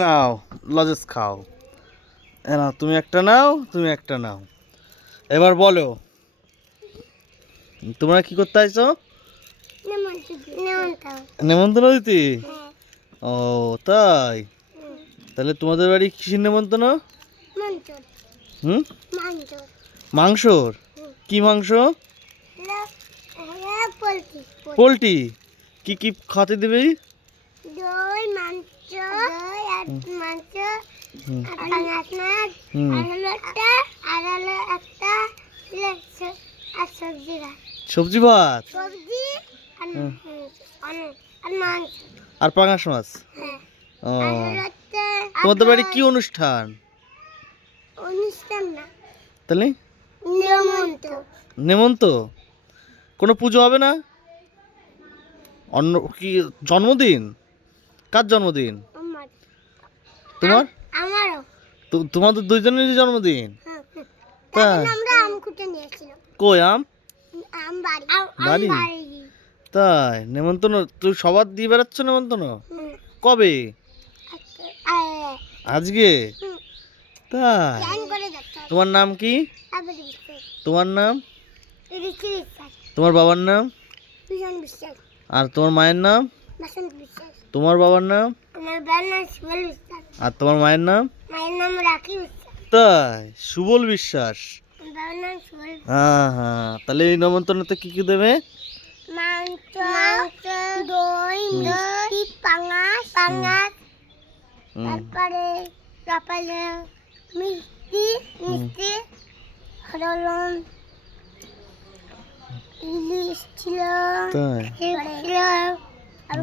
নাও, lozenges খাও। নাও, তুমি একটা নাও, তুমি একটা নাও। এবার বলো, তোমরা কি করতে আইছো? নেমন্তন্ন দিতে। ও তাই, তাহলে তোমাদের বাড়ি কিসের নেমন্তন্ন? হুম, মাংসর। কি মাংস? পোলট্রি। কি কি খাতে দেবে? দই, মাংস, দই আর মাংস আর পাঙাশ মাছ আর হলো একটা আর হলো একটা আর সবজি ভাত। সবজি ভাত, সবজি আর আর মাংস আর পাঙাশ মাছ। হ্যাঁ। ও, আর হলো একটা তোমাদের বাড়ি কি অনুষ্ঠান? অনুষ্ঠান না, তাহলে নেমন্তন্ন। নেমন্ত, কোনো পুজো হবে না? অন্য কি জন্মদিন? কার জন্মদিন? আমার তোমার? আমারও। তোমাদের দুইজনেরই জন্মদিন? হ্যাঁ, হ্যাঁ। তাই? তখন আমরা আম কুটে নিয়েছিলাম। কই আম? আম বাড়ি বাড়ি? তাই, নেমন্তন্ন তুই সবার দিয়ে বেড়াচ্ছ নেমন্তন্ন? হুম। কবে? আ- আজকে? হুম। তাই, প্ল্যান করে যাচ্ছে। তোমার নাম কি? আবার বিশ্বাস, তোমার নাম? ঋষি বিশ্বাস, তোমার বাবার নাম? ভীষণ বিশ্বাস, আর তোমার মায়ের নাম? বাসন্ত বিশ্বাস। তোমার বাবার নাম? আমার বাবার নাম শিবল বিশ্বাস। আর তোমার মায়ের নাম? মায়ের নাম রাখি বিশ্বাস। তাই, সুবল বিশ্বাস। আমার বাবার নাম শিবল। হ্যাঁ হ্যাঁ, তাহলে এই নেমন্তন্নতে কি কি দেবে? মাংস, দই, মিষ্টি, পাঙাশ, তারপরে তারপরে মিষ্টি হলো ইলিশ ছিল, তাই, ছিল আর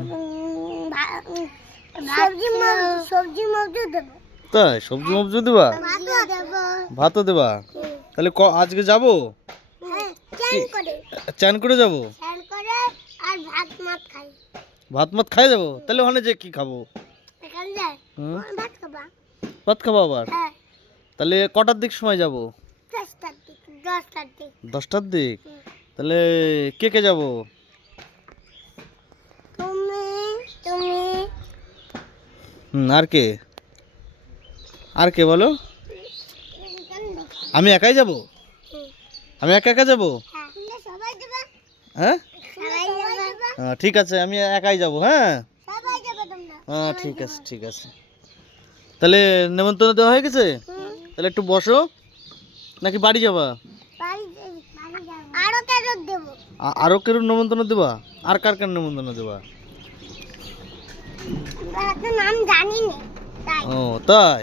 সবজি মবজি দেবো। তাই সবজি মবজি দেবা? ভাতও দেবো। ভাতও দেবা? তাহলে আজকে যাবো? হ্যাঁ, চান করে চান করে যাবো? চান করে আর ভাত মাত খাই। ভাত মাত খাই যাবো? তাহলে ওখানে যে কি খাবো? এখানে যায় হুম, ভাত খাবা। ভাত খাবো আবার? হ্যাঁ, তাহলে কটার দিক সময় যাবো? 10টার দিক 10টার দিক। 10টার দিক? হুম। তাহলে কে কে যাবো? তুমি তুমি আর কে? আর কে বলো? আমি একাই যাব? হুম। আমি একা একা যাব? হ্যাঁ, তোমরা সবাই যাবে। হ্যাঁ, সবাই যাবে। ঠিক আছে, আমি একাই যাব। হ্যাঁ সবাই যাবে তোমরা। হ্যাঁ, ঠিক আছে ঠিক আছে। তাহলে নেমন্তন্ন দেওয়া হয়ে গেছে? তাহলে একটু বসো, নাকি বাড়ি যাবা? বাড়ি যাবো। আরো কেরোট দেবো। আরো কেউ নেমন্তন্ন দেবা? আর কার কার নেমন্তন্ন দেবা? আমরা তো নাম জানি না, তাই ও তাই,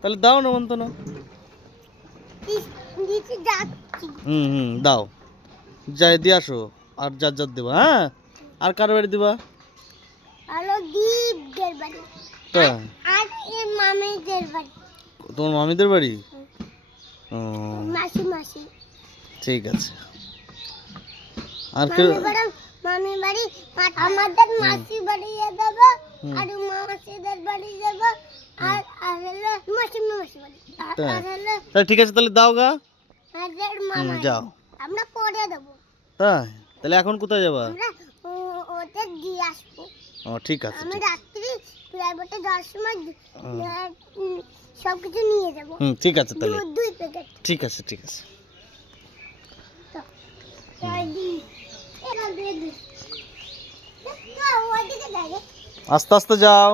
তাহলে দাও নেমন্তন্ন। দিতে যাচ্ছি। দাও, যাই দিয়ে আসো। আর যার যার দেবা। হ্যাঁ, আর কার বাড়ি দেবা? হলো দীপদের বাড়ি তাই, আর এ মামিদের বাড়ি। তোমার মামিদের বাড়ি? ও মাসি মাসি ঠিক আছে। আর কেউ? মামি বাড়ি আমাদের মাসি বাড়ি যাবো আর মাসিদের বাড়ি যাবো আর আর হলো মাসি মাসি বাড়ি তাই, আর হলো তাহলে ঠিক আছে, তাহলে দাও গা। আমাদের মামা যাও। আমরা পরে দেবো। তাই, তাহলে এখন কোথায় যাবা? আমরা ওদের দিয়ে আসবো। ও ঠিক আছে আমি ঠিক আছে। রাত্রি প্রাইভেটে যাওয়ার সময় সব কিছু নিয়ে যাবো। ঠিক আছে তাহলে। দুই প্যাকেট। ঠিক আছে ঠিক আছে। আস্তে আস্তে যাও।